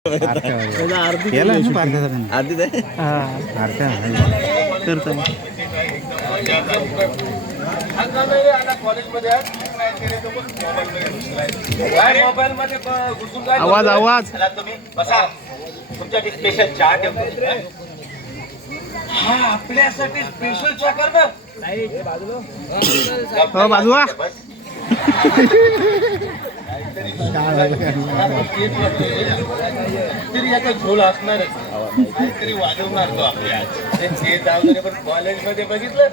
आवाज आवाज तुम्ही बसा, तुमच्यासाठी स्पेशल चहा ठेवतो. हा आपल्यासाठी स्पेशल चहा कर ना. हो बाजूला तरी आता झोल असणारच, काहीतरी वाजवणार तो आपल्या. ते जाऊ दे, पण कॉलेजमध्ये बघितलं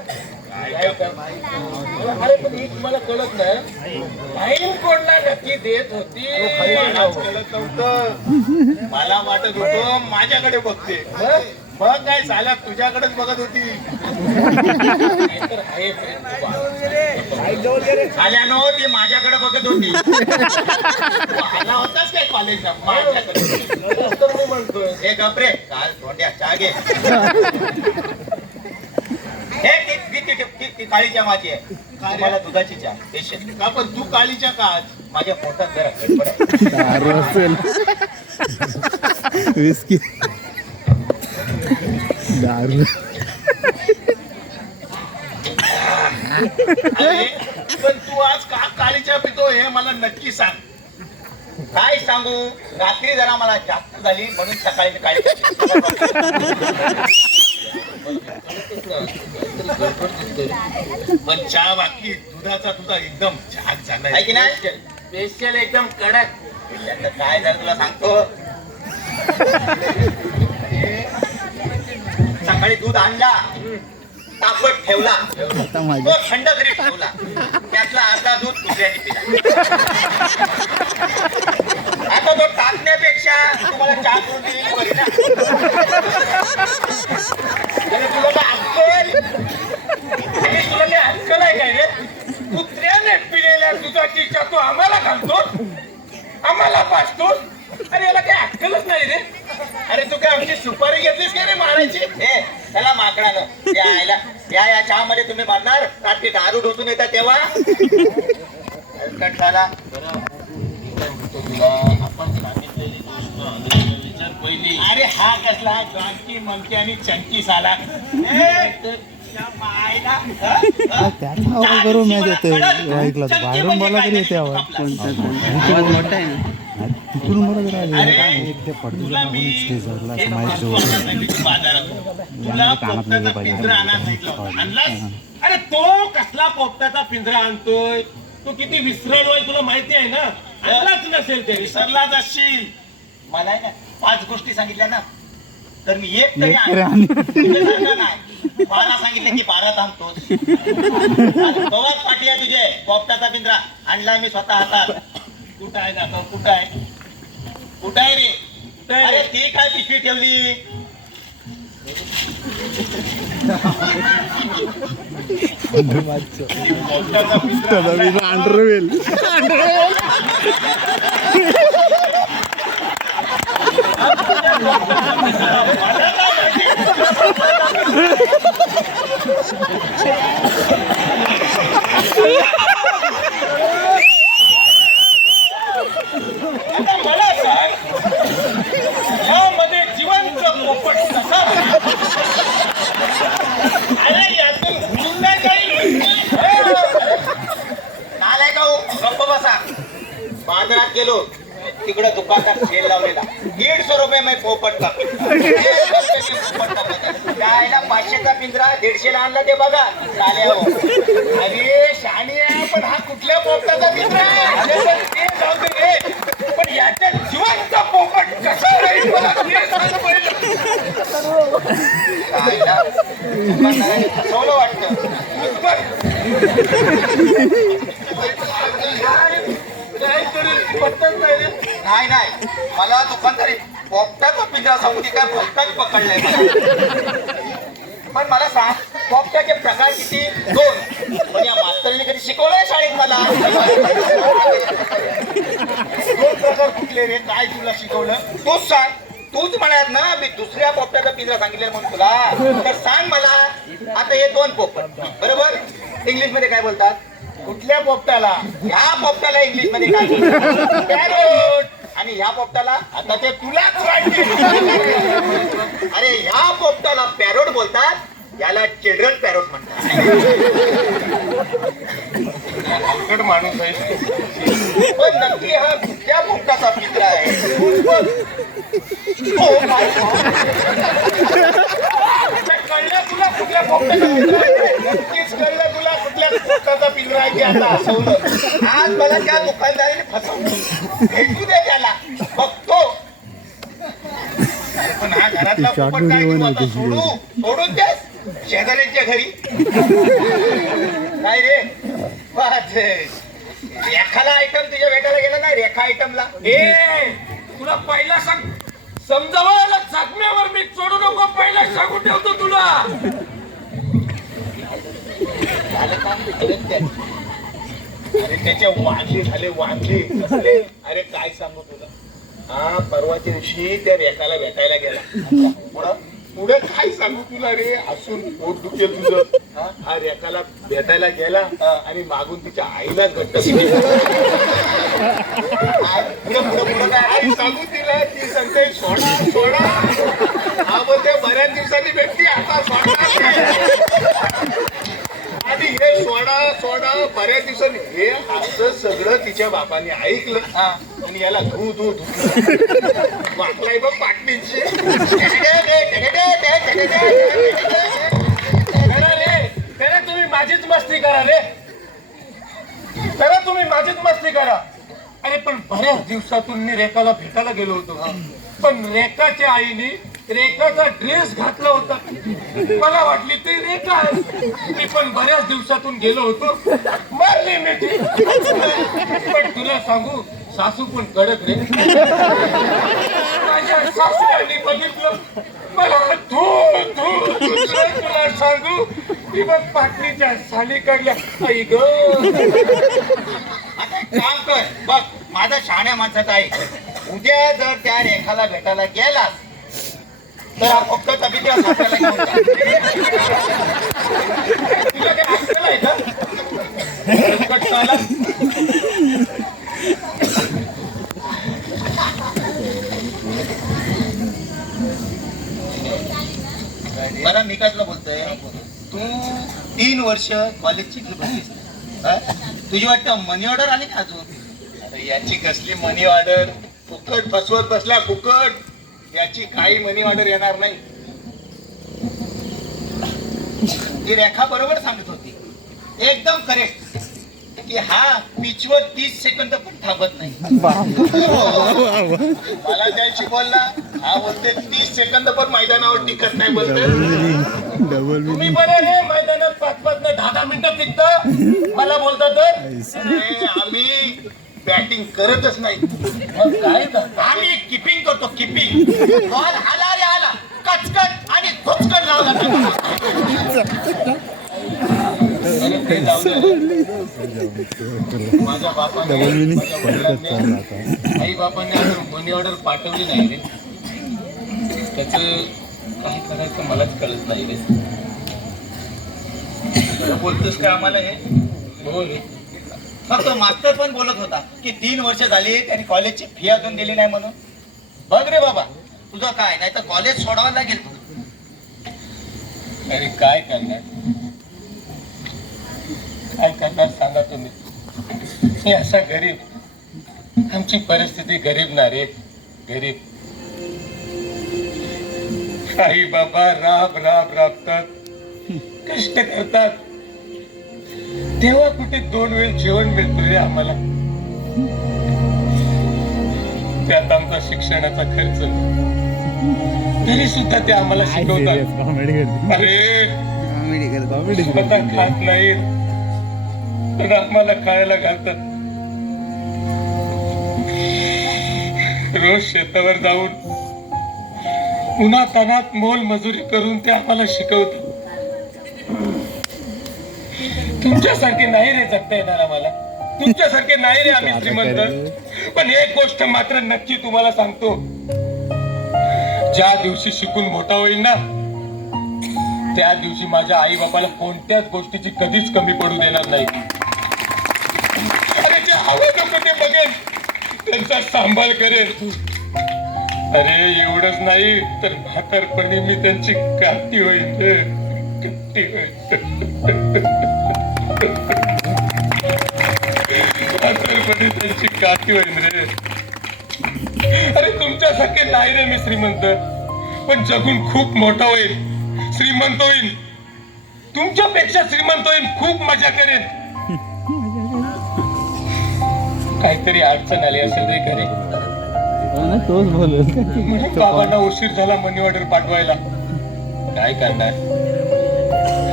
अरे पण एक मला कळत नाही, फाईन कोणला नक्की देत होती कळत नव्हतं. मला वाटत होतो माझ्याकडे बघते, मग काय झालं तुझ्याकडेच बघत होती. आल्यानो ती माझ्याकडे बघत होती. आला होताच काय कॉलेजला माझ्याकडे, तर मी म्हणतोय हे गपरे काल तोंड्या चहा घे. ती काळी चहा माझी आहे, मला दुधाची चहा स्पेशल. का पण तू काळीच्या का माझ्या पोटात जरा विस्की दारू. पण तू आज का काळीच्या पितो हे मला नक्की सांग. काय सांगू, रात्री जरा मला जास्त झाली म्हणून सकाळी मी काळी. पण चहा बाकी दुधाचा तुझा एकदम छान झाला आहे की नाही, स्पेशल एकदम कडक. काय झालं तुला सांगतो, सकाळी दूध आणला, तापत ठेवला, तो थंड घरी ठेवला, त्यातला अर्धा दूध दुसऱ्याने पिला. आता तो टाकण्यापेक्षा तुम्हाला चहा करून दिलेली बरी ना. तुला काय अक्कल आहे काय रे? कुत्र्याने पिलेल्या दुधाची चहा तू आम्हाला घालतो, आम्हाला पाचतोस. अरे याला काय अक्कलच नाही रे. अरे तू काय आमची सुपारी घेतलीस का रे मारायची? हे त्याला माकडानं या चहा मध्ये तुम्ही मारणार, रात्री दारू ढोसून येतात तेव्हा. आपण सांगितलेली गोष्ट विचार पहिली. अरे हा कसला जानकी मंकी आणि चंकी साला त्याचा करू मॅच येते ऐकला तर बाहेरून बोला तरी येते आवाज मोठा आहे. तिकडून मला जरा ते पडतो अरे तो कसला पोपटाचा पिंजरा आणतोय, तो किती विसरलोय तुला माहिती आहे ना. आणलाच नसेल ते, विसरलाच असशील. मला ना 5 गोष्टी सांगितल्या ना, तर मी एक तरी नाही. 12 सांगितले की 12 थांबतोस. गवात पाठी आहे तुझे. पोपटाचा पिंजरा आणलाय मी स्वतः हातात. कुठं आहे दाखव, कुठं आहे, कुठं आहे रे? अरे ती काय पिशवी ठेवली? अंडरवेल यामध्ये जिवंत पोपट कसा? अरे यातून काही नालाय का गप्प बसा. बाजारात गेलो, तिकडे दुकानात सेल लावलेला 150 रुपये मी पोपट का. त्याला 500चा पिंजरा 150ला आणला ते बघा. अरे शाणी आहे, पण हा कुठल्या पोपटाचा पिंजरा आहे? ते जाऊ दे, पण याच्यात जिवंत पोपट कसा राहील मला ते सांग पहिलं. फसवलं वाटतं. नाही नाही, मला दुकानदारी पोपटाचा पिंजरा सांगू दे, काय पोपटाच पकडलाय. पण मला सांग, पोपटाचे प्रकार किती? 2. पण या मास्तरांनी कधी शिकवलंय शाळेत मला? 2 प्रकार कुठले रे? काय तुला शिकवलं तूच सांग. तूच म्हणात ना मी दुसऱ्या पोपटाचा पिंजरा सांगितलेला म्हणून तुला, तर सांग मला. आता हे 2 पोपट बरोबर, इंग्लिश मध्ये काय बोलतात? कुठल्या पोपटाला? ह्या पोपटाला इंग्लिश मध्ये काय बोलतात? पॅरोट. आणि ह्या पोपटाला आता ते तुलाच वाटते. अरे ह्या पोपटाला पॅरोट बोलतात, याला चिल्ड्रन पॅरोट म्हणतात. अवघड माणूस आहे. पण नक्की हा कुठल्या पोपटाचा पिंजरा आहे? कळलं तुला कुठल्या पोपटाचा पिंजरा आहे? नक्कीच कळलं तुला कुठल्या पोपटाचा पिंजरा आहे. आता हसवलं. आज मला त्या दुकानदाराने फसवलं. भेटू दे त्याला, बघतो. पण हा घरातला पोपट काय तू आता सोडून देस शेजाऱ्यांच्या घरी? काय रे रेखाला आयटम तुझ्या भेटायला गेला ना? रेखा आयटमला तुला पहिला सांग समजावायला जखम्यावर मी सोडू नको, पहिला सांगून ठेवतो तुला. अरे त्याचे वांदे झाले, वांदे. अरे काय सांगू तुला, हा परवाच्या दिवशी त्या रेखाला भेटायला गेला. पुढे काय सांगू तुला रे, हसून पोट दुखेल तुझं. हा रेखाला भेटायला गेला आणि मागून तिच्या आईला घट्ट आई सांगू तिला, ती सांगते सोडा सोडा. हा बोलते बऱ्याच दिवसांनी भेटती, आता सोडा. आधी हे सोडा सोडा बऱ्याच दिवसांनी. हे असं सगळं तिच्या बापाने ऐकलं आणि याला धू धू धू वाकलाय बघ पाटणीची. तुम्ही माझीच मस्ती करा रे, तुम्ही माझीच मस्ती करा. अरे पण बऱ्याच दिवसातून मी रेखाला भेटायला गेलो होतो, पण रेखाच्या आईने रेखाचा ड्रेस घातला होता. मला वाटली ते रेखा आहे. मी पण बऱ्याच दिवसातून गेलो होतो, मारली मिठी. पण तुला सांगू, सासू पण कडक रे. माझ्या सासूने बघितलं मला तुला सांगू, ती बघ पाटणीच्या साली काढल्या. आई ग काम कर बघ, माझा शहाण्या माणसाचा आहे. उद्या जर त्या रेखाला भेटायला गेलास तर हा पोपटाचा बिद्या सापडायला घेऊन जा. तुला काही अक्कल आहे का? कटकाला मला मी काय तुला बोलतोय, तू 3 वर्ष कॉलेजची फी भरलीस. तुझी वाटतं मनी ऑर्डर आली का अजून? अरे याची कसली मनी ऑर्डर, फुकट फसवत बसला फुकट. याची काही मनी ऑर्डर येणार नाही. ती रेखा बरोबर सांगत होती, एकदम करेक्ट, की हा पिचवर 30 सेकंद पण थांबत नाही. मला त्याशी बोलला, हा बोलते 30 सेकंद पण मैदानावर टिकत नाही बोलते. तुम्ही बरे रे, मैदानात 5-5 न 10 मिनिटं टिकत, मला बोलता तर आम्ही बॅटिंग करतच नाही. मग काय आम्ही किपिंग करतो, किपिंग. बॉल आला रे आला, कचकट आणि घुचकट लावला. माझ्या बापाने आई बापाने मनी ऑर्डर पाठवली नाही रे. त्याच काय करायचं मलाच कळत नाही रे. बोलतोस का आम्हाला हे? हो रे. फक्त मास्तर पण बोलत होता की 3 वर्ष झाली त्यांनी कॉलेजची फी अजून दिली नाही म्हणून. बघ रे बाबा, तुझं काय नाही तर कॉलेज सोडावं लागेल. अरे काय करणार, काय करणार सांगा तुम्ही. हे असा गरीब, आमची परिस्थिती गरीब ना रे, गरीब. आई बाबा राबतात, कष्ट करतात, तेव्हा कुठे 2 वेळ जेवण मिळतो रे आम्हाला. त्यात आमचा शिक्षणाचा खर्च, तरी सुद्धा ते आम्हाला शिकवतात. अरे स्वतः खात नाही पण आम्हाला खायला घालतात. रोज शेतावर जाऊन उन्हातान्हात मोल मजुरी करून ते आम्हाला शिकवतात. तुमच्यासारखे नाही रे जगता येणार आम्हाला, तुमच्यासारखे नाही रे आम्ही श्रीमंत. पण एक गोष्ट मात्र नक्की तुम्हाला सांगतो, ज्या दिवशी शिकून मोठा होईल ना, त्या दिवशी माझ्या आई बापाला कोणत्याच गोष्टीची कधीच कमी पडू देणार नाही. अरे जे हवं नको ते बघेन, त्यांचा सांभाळ करेन. अरे एवढंच नाही तर म्हातारपणी मी त्यांची काठी होईल रे. काठी होईल. म्हातारपणी त्यांची काठी होईल रे. अरे तुमच्यासारखे नाही रे मी श्रीमंत, पण जगून खूप मोठा होईल, श्रीमंत होईल, तुमच्यापेक्षा श्रीमंत होईल, खूप मजा करेन. काहीतरी अडचण आली असेल रे घरी, तोच बोल. बाबांना उशीर झाला मनी ऑर्डर पाठवायला. काय करणार,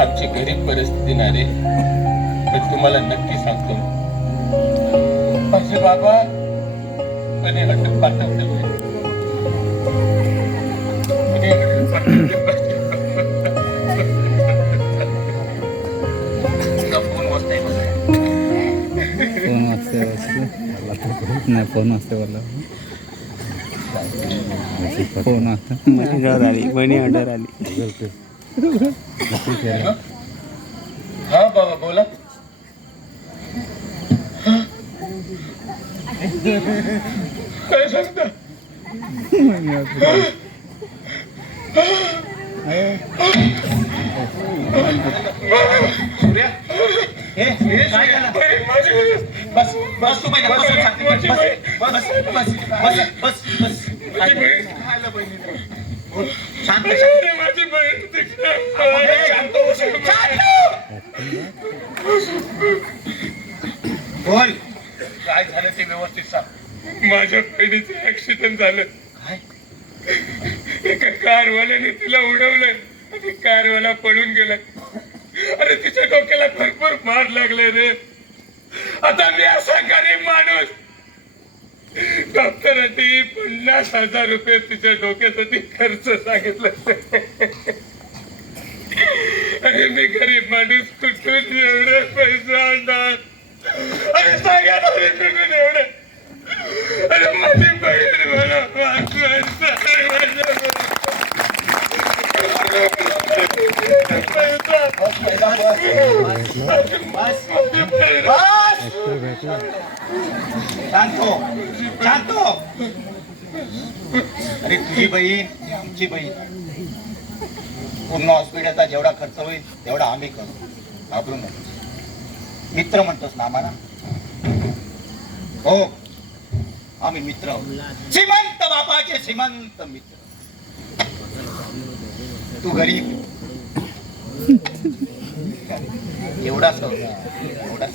आमची गरीब परिस्थिती नाही रे. पण तुम्हाला नक्की सांगतो, माझे बाबा मनी ऑर्डर पाठवते. फोन वाजते मला. फोन वाजता मनी ऑर्डर आली. मनी ऑर्डर आली. हा बाबा बोला. काय सांगता? सूर्या, काय झालं? बस बस तू पहिला बसून सांगते. बस बस बस बस बस बस काय झालं बहिणीला? शांत शांत. माझी बहीण शांत हो, शांत. बोल, काय झालं ते व्यवस्थित सांग. माझ्या बहिणीचं ऍक्सिडेंट झालं. काय? एका कारवाल्याने तिला उडवलं आणि कारवाला पळून गेला. अरे तिच्या डोक्याला भरपूर मार लागले रे. आता मी असा गरीब माणूस, डॉक्टरांनी 50,000 रुपये तिच्या डोक्यासाठी खर्च सांगितलं. अरे मी गरीब माणूस, कुठून एवढे पैसे आणणार? अरे सांगा ना रे, कुठून एवढे? अरे माझी बहीण मला वाचवायचं. शांत हो, शांत हो. अरे तुझी बहीण, तुमची बहीण, पूर्ण हॉस्पिटलचा जेवढा खर्च होईल तेवढा आम्ही करू. घाबरू नये. मित्र म्हणतोस ना आम्हाला? हो, आम्ही मित्र आहोत. श्रीमंत बापाचे श्रीमंत मित्र. तू गरीब, एवढा एवढा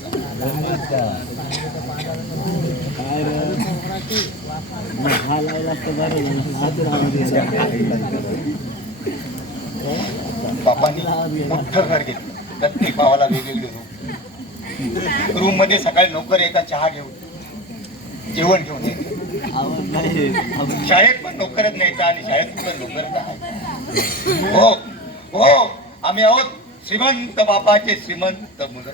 बापांनी मोठं घर घेतलं. प्रत्येक भावाला वेगवेगळे रूम मध्ये सकाळी नोकर यायचा, चहा घेऊन, जेवण घेऊन यायचं. शाळेत पण नोकरच न्यायचा आणि शाळेत पण नोकरच आहे. हो हो, आम्ही आहोत श्रीमंत बापाचे श्रीमंत मुलं.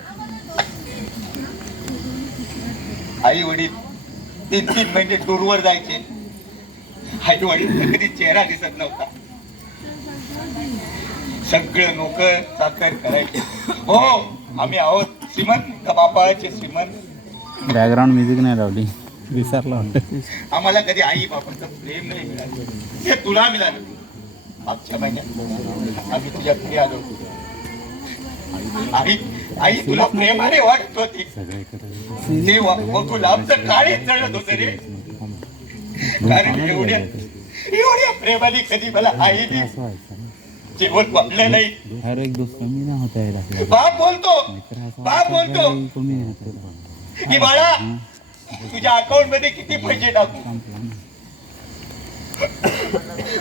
आई वडील 3-3 महिने टूरवर जायचे. आई वडील कधी चेहरा दिसत नव्हता. सगळं नोकर चाकर करायचे. हो, आम्ही आहोत श्रीमंत बापाचे श्रीमंत. बॅकग्राऊंड म्युझिक नाही लावली, विसरला. आम्हाला कधी आई बापाचं प्रेम नाही मिळालं, ते तुला मिळालं. मागच्या महिन्यात आम्ही तुझ्या घरी आलो. आई तुला प्रेमाने वाटत होती. गुलाबचं काळीच जळत होत रे. कारण एवढ्या प्रेमाने कधी मला आईने जेवण वाटलं नाही. हर एक दोस्त कमी नाही होता है. बाप बोलतो की बाळा, तुझ्या अकाउंट मध्ये किती पैसे टाकू.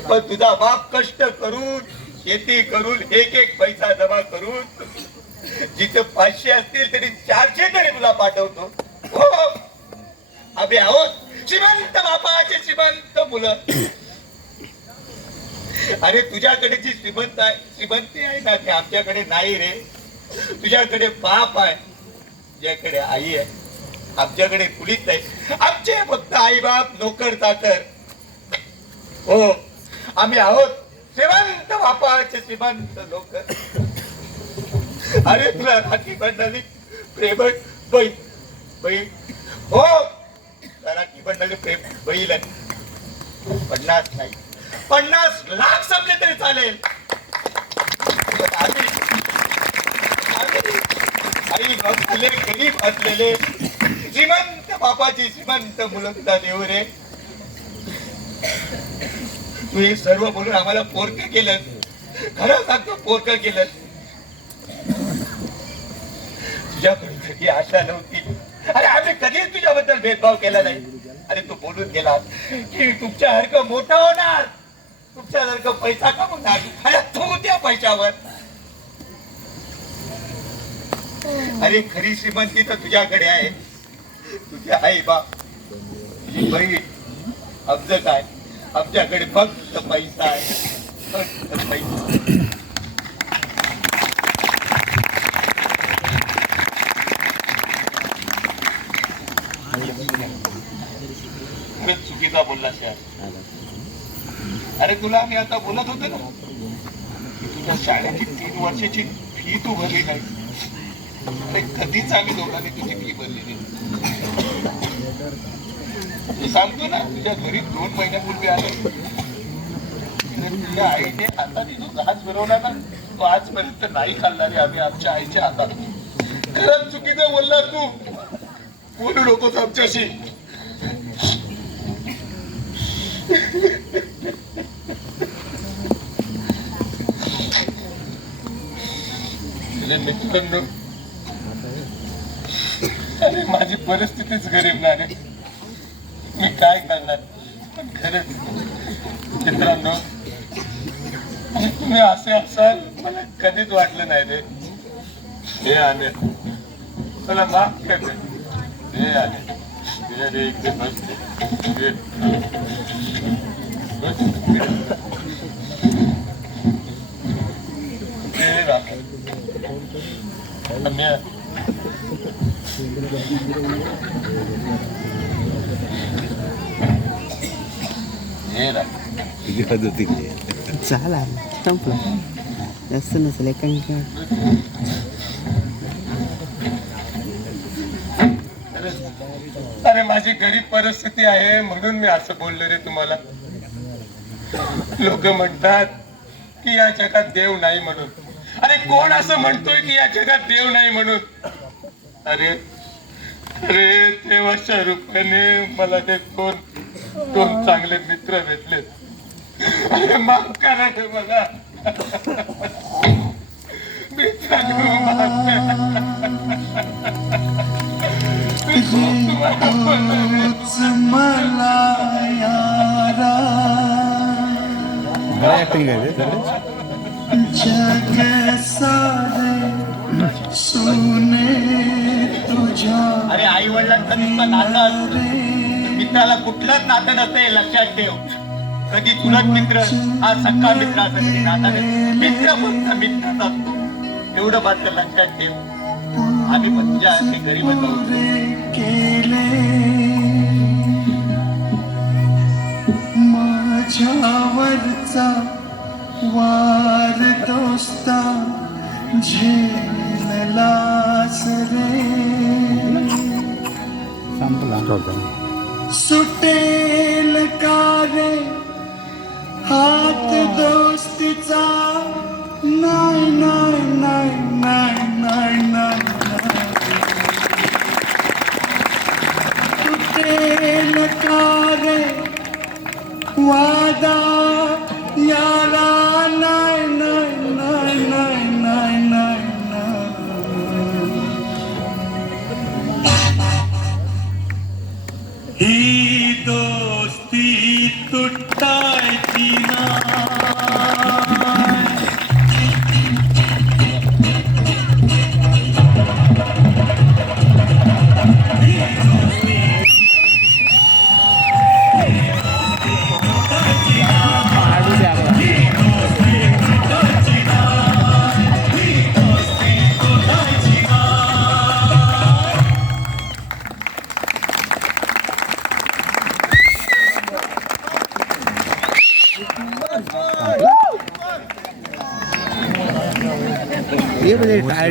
पण तुझा बाप कष्ट करून, शेती करून, एक एक पैसा जमा करून, जिथं 500 असतील तरी 400 तरी तुला पाठवतो. हो, आम्ही आहोत श्रीमंत बापाचे श्रीमंत मुलं. अरे तुझ्याकडे जी श्रीमंती आहे ना, ते आमच्याकडे नाही रे. तुझ्याकडे बाप आहे, तुझ्याकडे आई आहे, आमच्याकडे कुणीच नाही. आमचे फक्त आई बाप, नोकर चाकर. हो, आम्ही आहोत श्रीमंत बापाचे श्रीमंत नोकर. अरे तुला राखी बांधणारी प्रेमळ बहीण. हो, घरातली मंडळी प्रेम बैल 50 नाही 50 लाख समजले तरी चालेल. पण आम्ही आई बाबूले गरीब असलेले श्रीमंत बापाची श्रीमंत मुलं देऊ रे. तू हे सर्व बोलून आम्हाला पोरकं केलं. खरं सांगतो पोरकं केलं. तुझ्याकडे कधी आशा नव्हती. अरे आम्ही कधीच तुझ्याबद्दल भेदभाव केला नाही. अरे तू बोलून गेला की तुमच्यासारखं मोठं होणार, तुमच्यासारखं पैसा कमवणार. अरे तू त्या पैशावर. अरे खरी श्रीमंती तर तुझ्याकडे आहे. तुझ्या आई बाप, तुझी बहीण, आमचं काय? आमच्याकडे फक्त पैसा आहे. फक्त पैसा. चुकीचा बोलला शहर. अरे तुला आम्ही आता बोलत होतो ना की तुझ्या शाळेची 3 वर्षाची फी तू भरली नाही. अरे कधीच आम्ही दोघांनी तुझी फी भरली नाही. मी सांगतो ना तुझ्या घरी 2 महिन्यापूर्वी आले. तुझ्या आईने हाताने जो घास भरवला ना तो आजपर्यंत नाही खाल्ला रे आम्ही आमच्या आईच्या हातात. खरंच चुकीचं बोलला तू. बोलू नकोस आमच्याशी. मित्रांनो, अरे माझी परिस्थितीच गरीब ना रे. मी काय करणार. पण खरंच मित्रांनो, तुम्ही असे असाल मला कधीच वाटलं नाही रे. हे आले मला माफ कर. हे आले इकडे बसते. झाला संपला. जास्त नसेल एकांका. अरे माझी गरीब परिस्थिती आहे म्हणून मी असं बोललो रे तुम्हाला. लोक म्हणतात की या जगात देव नाही म्हणून. अरे कोण असं म्हणतोय की या जगात देव नाही म्हणून. अरे अरे देवाच्या रूपाने मला ते दोन चांगले मित्र भेटले. अरे माफ करा रे मला. मित्रांनो माफ ऍक्टिंग आहे अरे आई वडिलांचं नुसतं नातं असतं. मित्राला कुठलंच नातं नसते लक्षात ठेव. कधी चुलत मित्र हा सख्खा मित्र असं कधी नाता नाही. मित्र फक्त मित्रच असतो. एवढं मात्र लक्षात ठेव. आम्ही पण तुझ्या असे गरीबच माझ्यावरचा वार दोस्ता झेललास रे. सुटेल का रे हात दोस्तीचा. नाही नाही नाही नाही नाही नाही. सुटेल का रे वादा याला. नाही नाही नाही नाही नाही नाही नाही. ही दोस्ती तुटायची नाही. ये म्हणजे